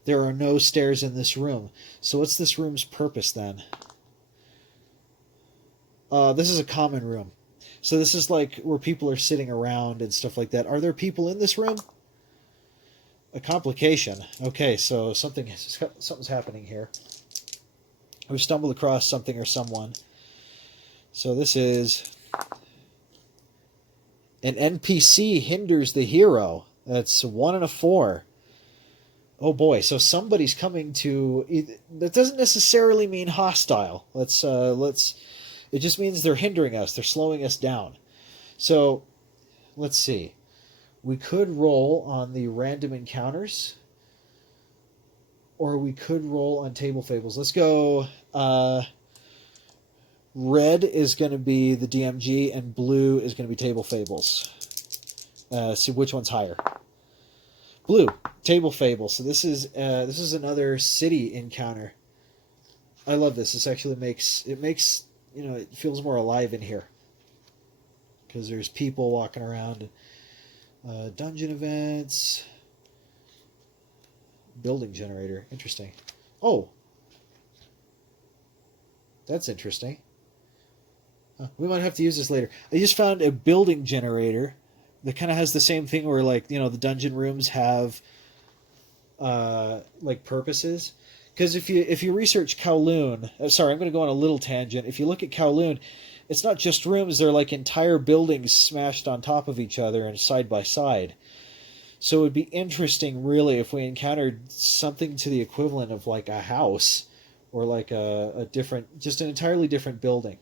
There are no stairs in this room. So what's this room's purpose then? This is a common room. So this is like where people are sitting around and stuff like that. Are there people in this room? A complication. Okay, so something's happening here. We've stumbled across something or someone. So this is an NPC hinders the hero. That's 1 and a 4. Oh boy, so somebody's coming to... That doesn't necessarily mean hostile. It just means they're hindering us. They're slowing us down. So, let's see. We could roll on the random encounters. Or we could roll on table fables. Let's go... red is going to be the DMG, and blue is going to be table fables. So which one's higher? Blue, table fables. So this is another city encounter. I love this. This actually makes it feels more alive in here because there's people walking around. Dungeon events, building generator. Interesting. Oh, that's interesting. We might have to use this later. I just found a building generator that kind of has the same thing where, like, the dungeon rooms have like purposes. Because if you research Kowloon, sorry, I'm going to go on a little tangent. If you look at Kowloon, it's not just rooms; they're like entire buildings smashed on top of each other and side by side. So it would be interesting, really, if we encountered something to the equivalent of like a house or like a different, just an entirely different building.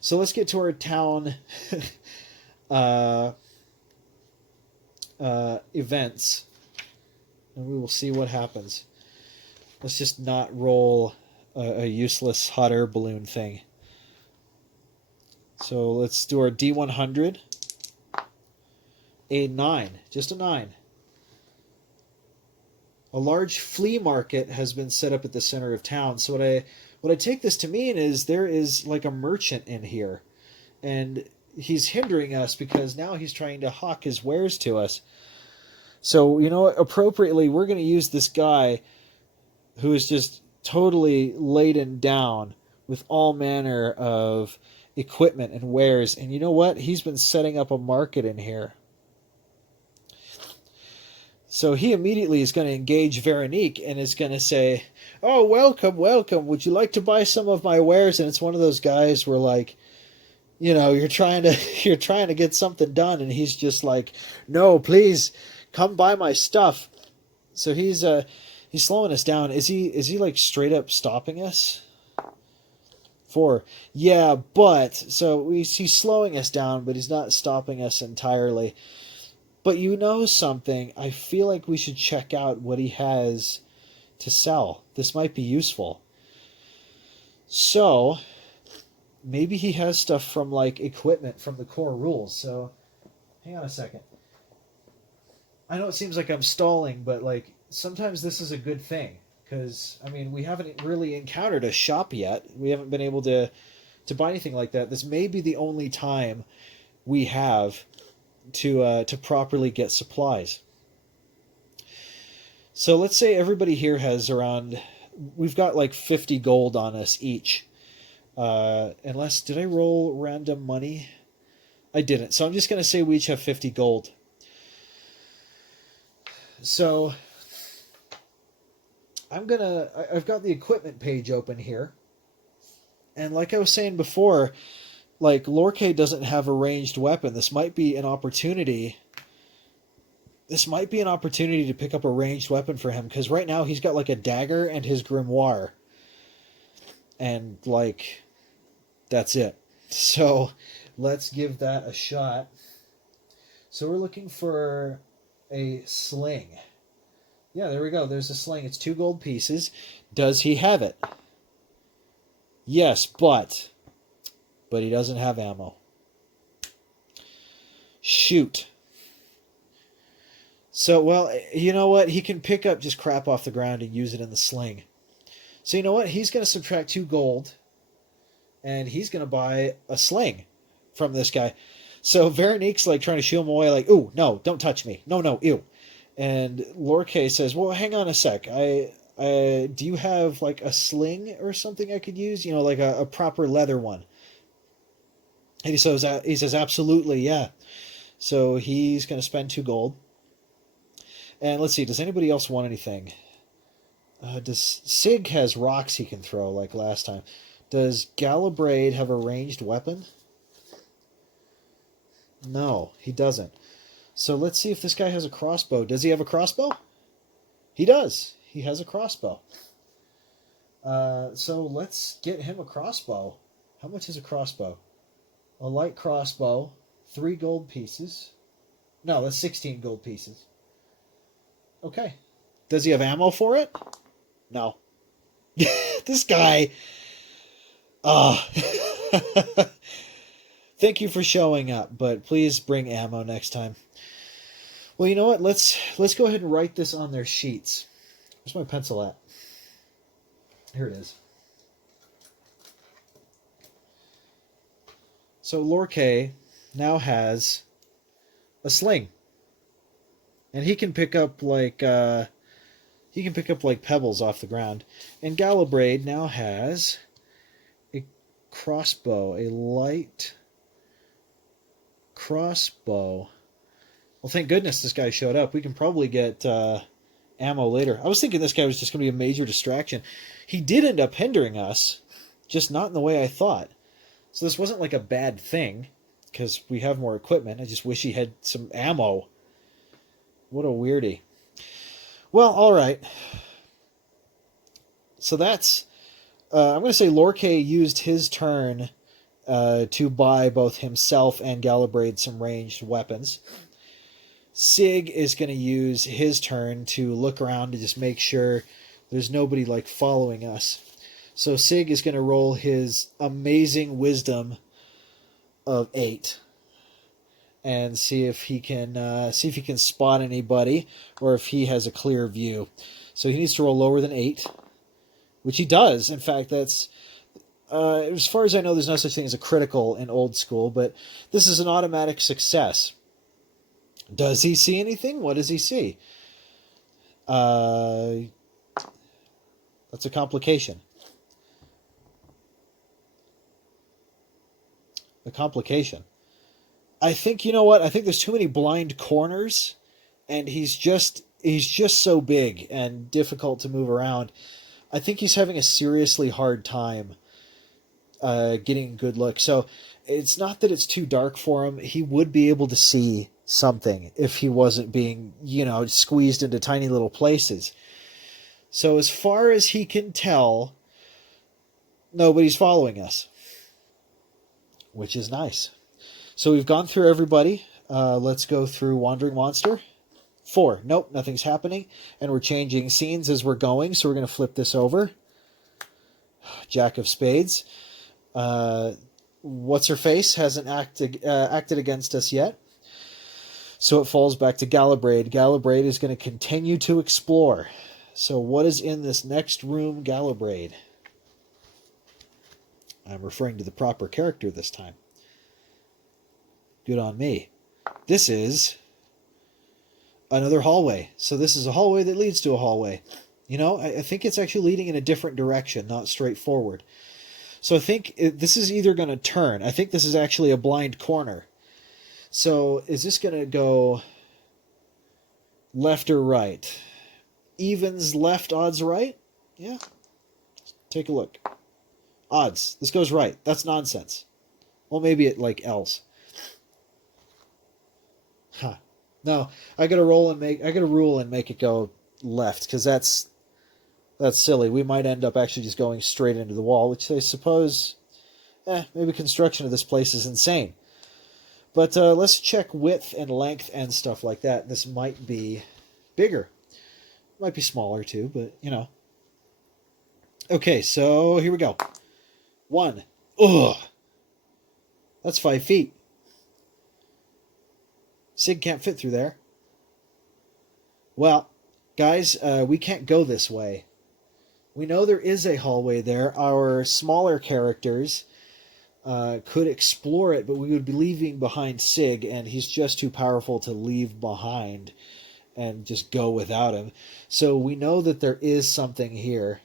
So let's get to our town events, and we will see what happens. Let's just not roll a useless hot air balloon thing. So let's do our D100. A 9. Just a 9. A large flea market has been set up at the center of town. So what I take this to mean is there is like a merchant in here. And he's hindering us because now he's trying to hawk his wares to us. So, you know what? Appropriately, we're going to use this guy who is just totally laden down with all manner of equipment and wares. And you know what? He's been setting up a market in here. So he immediately is going to engage Veronique and is going to say, "Oh, welcome, welcome. Would you like to buy some of my wares?" And it's one of those guys where, like, you know, you're trying to get something done, and he's just like, "No, please, come buy my stuff." So he's slowing us down. Is he like straight up stopping us? Yeah, but so he's slowing us down, but he's not stopping us entirely. But you know something? I feel like we should check out what he has to sell. This might be useful. So, maybe he has stuff from, like, equipment from the core rules. So, hang on a second. I know it seems like I'm stalling, but, like, sometimes this is a good thing. Because, I mean, we haven't really encountered a shop yet. We haven't been able to buy anything like that. This may be the only time we have to properly get supplies. So let's say everybody here has around, we've got like 50 gold on us each. Unless, did I roll random money? I didn't. So I'm just going to say we each have 50 gold. So I've got the equipment page open here. And like I was saying before, like, Lorkay doesn't have a ranged weapon. This might be an opportunity. This might be an opportunity to pick up a ranged weapon for him, because right now he's got, like, a dagger and his grimoire. And, like, that's it. So, let's give that a shot. So we're looking for a sling. Yeah, there we go. There's a sling. It's 2 gold pieces. Does he have it? Yes, but he doesn't have ammo. Shoot. So, well, you know what? He can pick up just crap off the ground and use it in the sling. So, you know what? He's going to subtract 2 gold, and he's going to buy a sling from this guy. So, Veronique's, like, trying to shoo him away, like, "Ooh, no, don't touch me. No, ew." And Lorkay says, "Well, hang on a sec. Do you have, like, a sling or something I could use? You know, like a proper leather one?" And he says, "Absolutely, yeah." So he's going to spend 2 gold. And let's see, does anybody else want anything? Does Sig has rocks he can throw like last time? Does Galabrade have a ranged weapon? No, he doesn't. So let's see if this guy has a crossbow. Does he have a crossbow? He does. He has a crossbow. So let's get him a crossbow. How much is a crossbow? A light crossbow, 3 gold pieces. No, that's 16 gold pieces. Okay. Does he have ammo for it? No. This guy. Thank you for showing up, but please bring ammo next time. Well, you know what? Let's go ahead and write this on their sheets. Where's my pencil at? Here it is. So Lorkay now has a sling, and he can pick up like pebbles off the ground. And Galabrade now has a crossbow, a light crossbow. Well, thank goodness this guy showed up. We can probably get ammo later. I was thinking this guy was just going to be a major distraction. He did end up hindering us, just not in the way I thought. So this wasn't like a bad thing, because we have more equipment. I just wish he had some ammo. What a weirdie. Well, all right. So that's... I'm going to say Lorkay used his turn to buy both himself and Galabrade some ranged weapons. Sig is going to use his turn to look around to just make sure there's nobody like following us. So Sig is going to roll his amazing wisdom of 8 and see if he can spot anybody or if he has a clear view. So he needs to roll lower than 8, which he does. In fact, that's as far as I know, there's no such thing as a critical in old school, but this is an automatic success. Does he see anything? What does he see? That's a complication. A complication. I think, you know what? I think there's too many blind corners, and he's just so big and difficult to move around. I think he's having a seriously hard time getting a good look. So it's not that it's too dark for him. He would be able to see something if he wasn't being, squeezed into tiny little places. So as far as he can tell, nobody's following us, which is nice. So we've gone through everybody. Let's go through Wandering Monster. 4. Nope, nothing's happening. And we're changing scenes as we're going, so we're going to flip this over. Jack of Spades. What's-her-face hasn't acted against us yet. So it falls back to Galabrade. Galabrade is going to continue to explore. So what is in this next room, Galabrade? I'm referring to the proper character this time. Good on me. This is another hallway. So this is a hallway that leads to a hallway. I think it's actually leading in a different direction, not straight forward. So I think this is either going to turn. I think this is actually a blind corner. So is this going to go left or right? Evens left, odds right? Yeah. Take a look. Odds. This goes right. That's nonsense. Well, maybe it else. Huh. No, I got to rule and make it go left, because that's silly. We might end up actually just going straight into the wall, which I suppose, maybe construction of this place is insane. But let's check width and length and stuff like that. This might be bigger. Might be smaller too, but Okay, so here we go. 1. Ugh. That's 5 feet. Sig can't fit through there. Well, guys, we can't go this way. We know there is a hallway there. Our smaller characters could explore it, but we would be leaving behind Sig, and he's just too powerful to leave behind and just go without him. So we know that there is something here.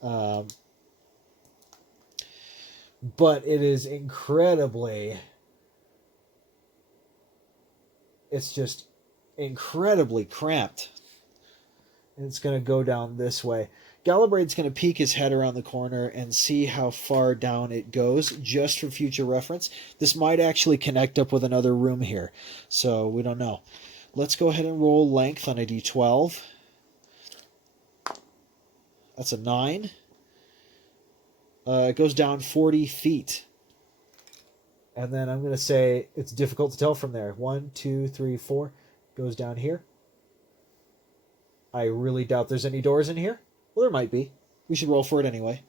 But it is incredibly... It's just incredibly cramped. And it's going to go down this way. Galabrade's going to peek his head around the corner and see how far down it goes, just for future reference. This might actually connect up with another room here, so we don't know. Let's go ahead and roll length on a d12. That's a 9. It goes down 40 feet. And then I'm going to say it's difficult to tell from there. 1, 2, 3, 4. Goes down here. I really doubt there's any doors in here. Well, there might be. We should roll for it anyway.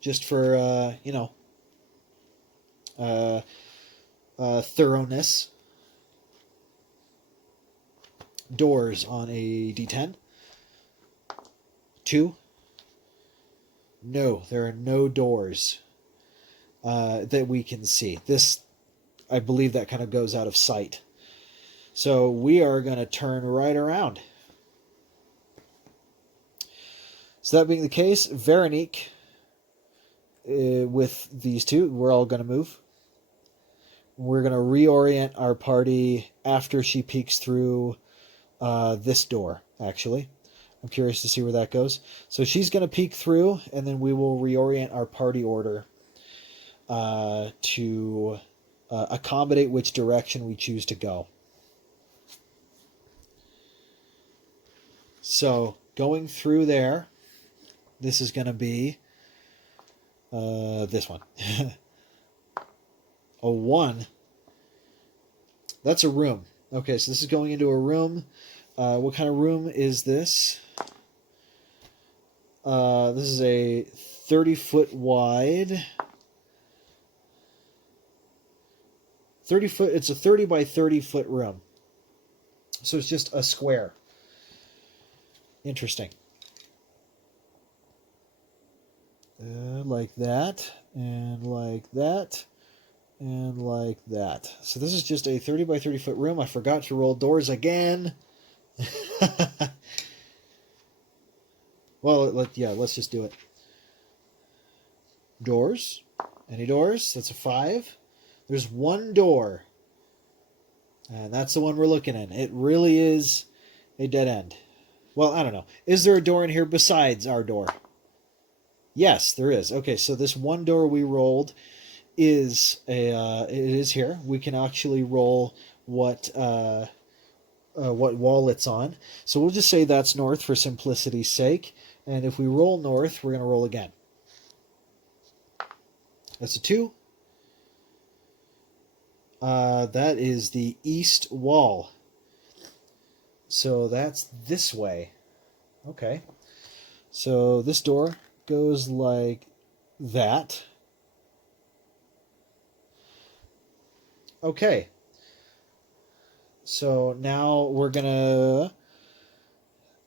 Just for, thoroughness. Doors on a d10. 2. No, there are no doors that we can see. This, I believe that kind of goes out of sight. So we are going to turn right around. So that being the case, Veronique, with these two, we're all going to move. We're going to reorient our party after she peeks through this door, actually. I'm curious to see where that goes. So she's going to peek through, and then we will reorient our party order to accommodate which direction we choose to go. So going through there, this is going to be this one. A 1. That's a room. Okay, so this is going into a room. What kind of room is this? This is a 30-foot wide. 30 foot. It's a 30 by 30 foot room. So it's just a square. Interesting. Like that, and like that, And like that. So this is just a 30 by 30 foot room. I forgot to roll doors again. Well, let's just do it. Doors. Any doors? That's a 5. There's one door. And that's the one we're looking at. It really is a dead end. Well, I don't know. Is there a door in here besides our door? Yes, there is. Okay, so this one door we rolled is it is here. We can actually roll what wall it's on. So we'll just say that's north for simplicity's sake. And if we roll north, we're going to roll again. That's a 2. That is the east wall. So that's this way. Okay. So this door goes like that. Okay. So now we're going to...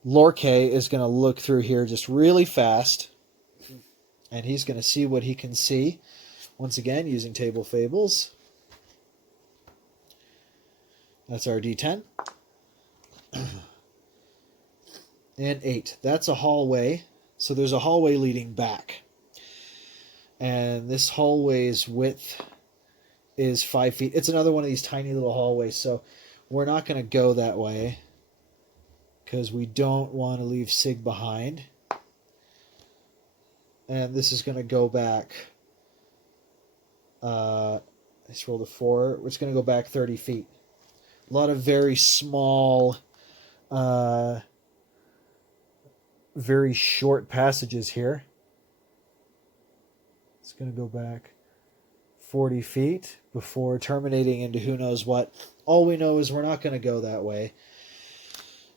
Lorke is going to look through here just really fast. And he's going to see what he can see. Once again, using Table Fables. That's our D10. And 8. That's a hallway. So there's a hallway leading back. And this hallway's width is 5 feet. It's another one of these tiny little hallways. So we're not going to go that way, because we don't want to leave Sig behind. And this is going to go back. I just rolled a 4. It's going to go back 30 feet. A lot of very small, very short passages here. It's going to go back 40 feet before terminating into who knows what. All we know is we're not going to go that way.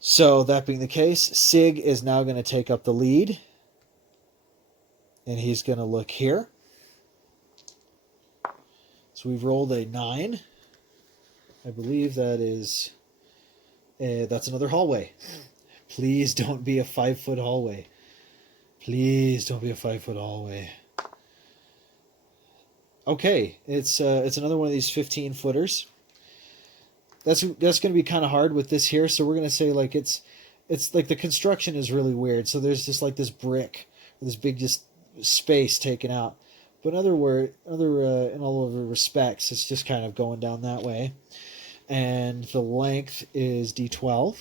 So that being the case, Sig is now going to take up the lead. And he's going to look here. So we've rolled a 9. I believe that is... that's another hallway. Please don't be a 5-foot hallway. Please don't be a 5-foot hallway. Okay, it's another one of these 15-footers. That's going to be kind of hard with this here. So we're going to say like it's like the construction is really weird. So there's just like this brick, this big just space taken out. But in all other respects, it's just kind of going down that way. And the length is D12.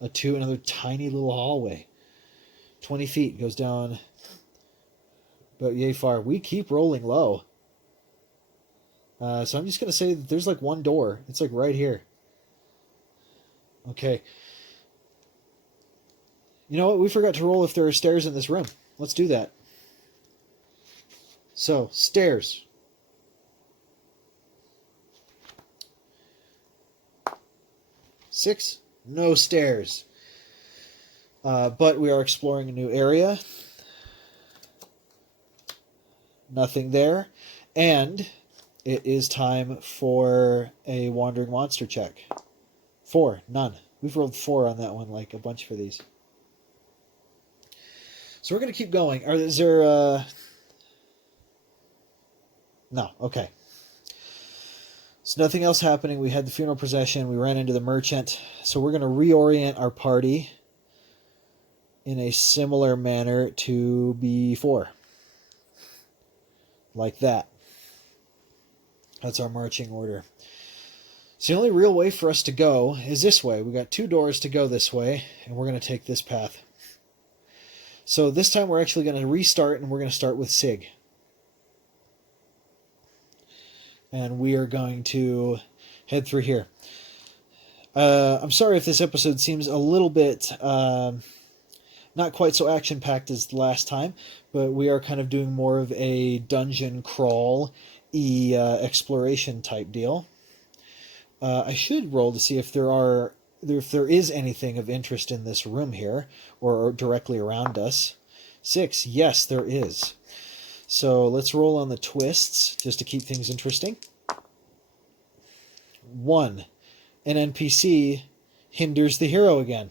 A 2, another tiny little hallway. 20 feet goes down, but yay far. We keep rolling low. So I'm just going to say that there's like one door. It's like right here. Okay. You know what? We forgot to roll if there are stairs in this room. Let's do that. So, stairs. Six. No stairs. But we are exploring a new area. Nothing there. And it is time for a wandering monster check. 4. None. We've rolled 4 on that one, like a bunch for these. So we're going to keep going. Is there... No. Okay. So nothing else happening. We had the funeral procession. We ran into the merchant. So we're going to reorient our party in a similar manner to before. Like that. That's our marching order. So the only real way for us to go is this way. We got 2 doors to go this way, and we're going to take this path. So this time we're actually going to restart, and we're going to start with Sig. And we are going to head through here. I'm sorry if this episode seems a little bit not quite so action-packed as the last time, but we are kind of doing more of a dungeon crawl exploration type deal. I should roll to see if there is anything of interest in this room here or directly around us. 6, yes, there is. So let's roll on the twists just to keep things interesting. 1, an NPC hinders the hero again.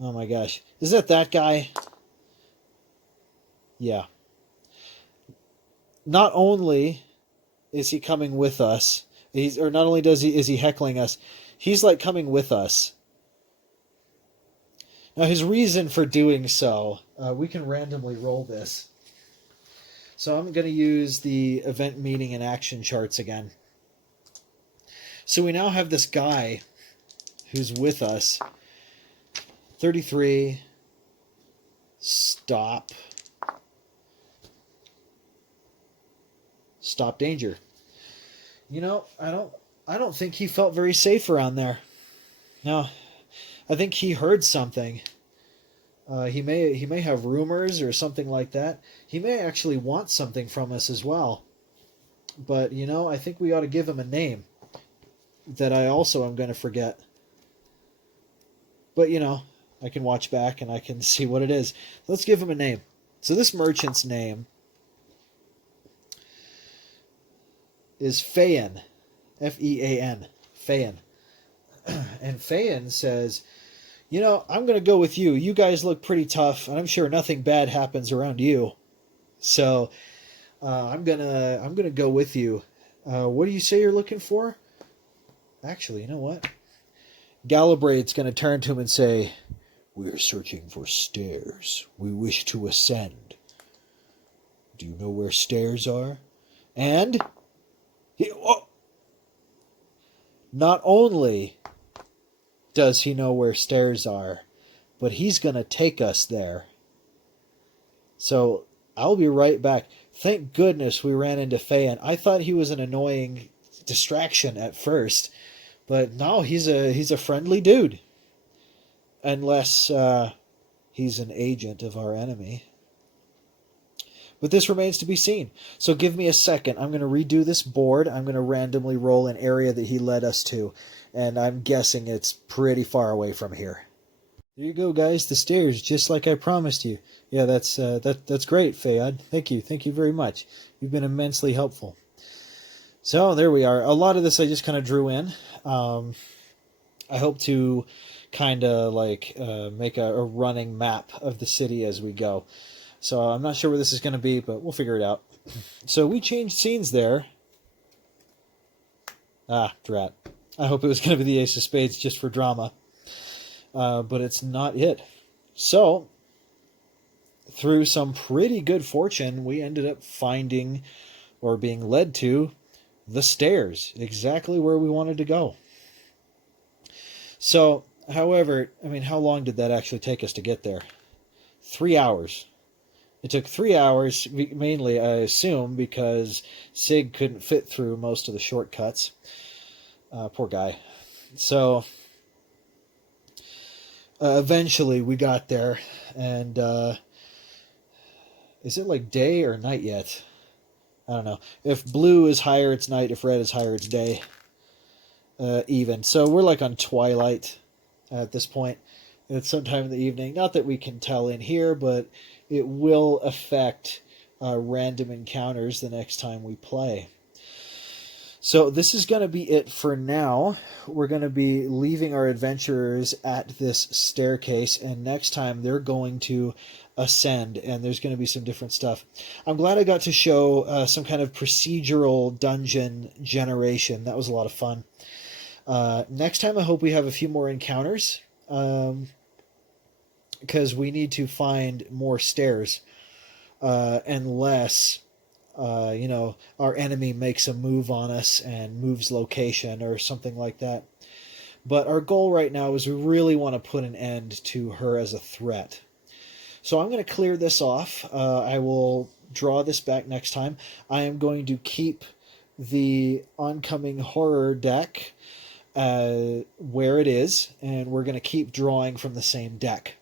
Oh my gosh, is that guy? Yeah. not only is he coming with us, not only is he heckling us, he's like coming with us. Now his reason for doing so, we can randomly roll this. So I'm going to use the event meeting and action charts again. So we now have this guy who's with us. 33. Stop. Stop danger. You know, I don't think he felt very safe around there. No, I think he heard something. He may have rumors or something like that. He may actually want something from us as well. But, you know, I think we ought to give him a name that I also am going to forget. But, you know, I can watch back and I can see what it is. Let's give him a name. So this merchant's name is Phaon. F-E-A-N. Phaon. And Phaon says, you know, I'm going to go with you. You guys look pretty tough, and I'm sure nothing bad happens around you. So I'm gonna go with you. What do you say you're looking for? Actually, you know what? Galabraid's going to turn to him and say, we're searching for stairs. We wish to ascend. Do you know where stairs are? And not only does he know where stairs are, but he's going to take us there. So I'll be right back. Thank goodness we ran into Phaon. I thought he was an annoying distraction at first, but no, he's a friendly dude. Unless he's an agent of our enemy. But this remains to be seen. So give me a second. I'm going to redo this board. I'm going to randomly roll an area that he led us to. And I'm guessing it's pretty far away from here. There you go, guys. The stairs, just like I promised you. Yeah, that's great, Phaon. Thank you. Thank you very much. You've been immensely helpful. So there we are. A lot of this I just kind of drew in. I hope to kind of like make a running map of the city as we go. So I'm not sure where this is going to be, but we'll figure it out. So we changed scenes there. Ah, drat. I hope it was going to be the Ace of Spades just for drama. But it's not it. So, through some pretty good fortune, we ended up finding, or being led to, the stairs. Exactly where we wanted to go. So, however, I mean, how long did that actually take us to get there? 3 hours. It took 3 hours, mainly, I assume, because Sig couldn't fit through most of the shortcuts. Poor guy. So, eventually we got there, and is it like day or night yet? I don't know. If blue is higher, it's night. If red is higher, it's day. Even. So we're like on twilight at this point. It's sometime in the evening. Not that we can tell in here, but it will affect random encounters the next time we play. So this is going to be it for now. We're going to be leaving our adventurers at this staircase, and next time they're going to ascend, and there's going to be some different stuff. I'm glad I got to show some kind of procedural dungeon generation. That was a lot of fun. Next time I hope we have a few more encounters, because we need to find more stairs, unless our enemy makes a move on us and moves location or something like that. But our goal right now is we really want to put an end to her as a threat. So I'm going to clear this off. I will draw this back next time. I am going to keep the oncoming horror deck where it is, and we're going to keep drawing from the same deck.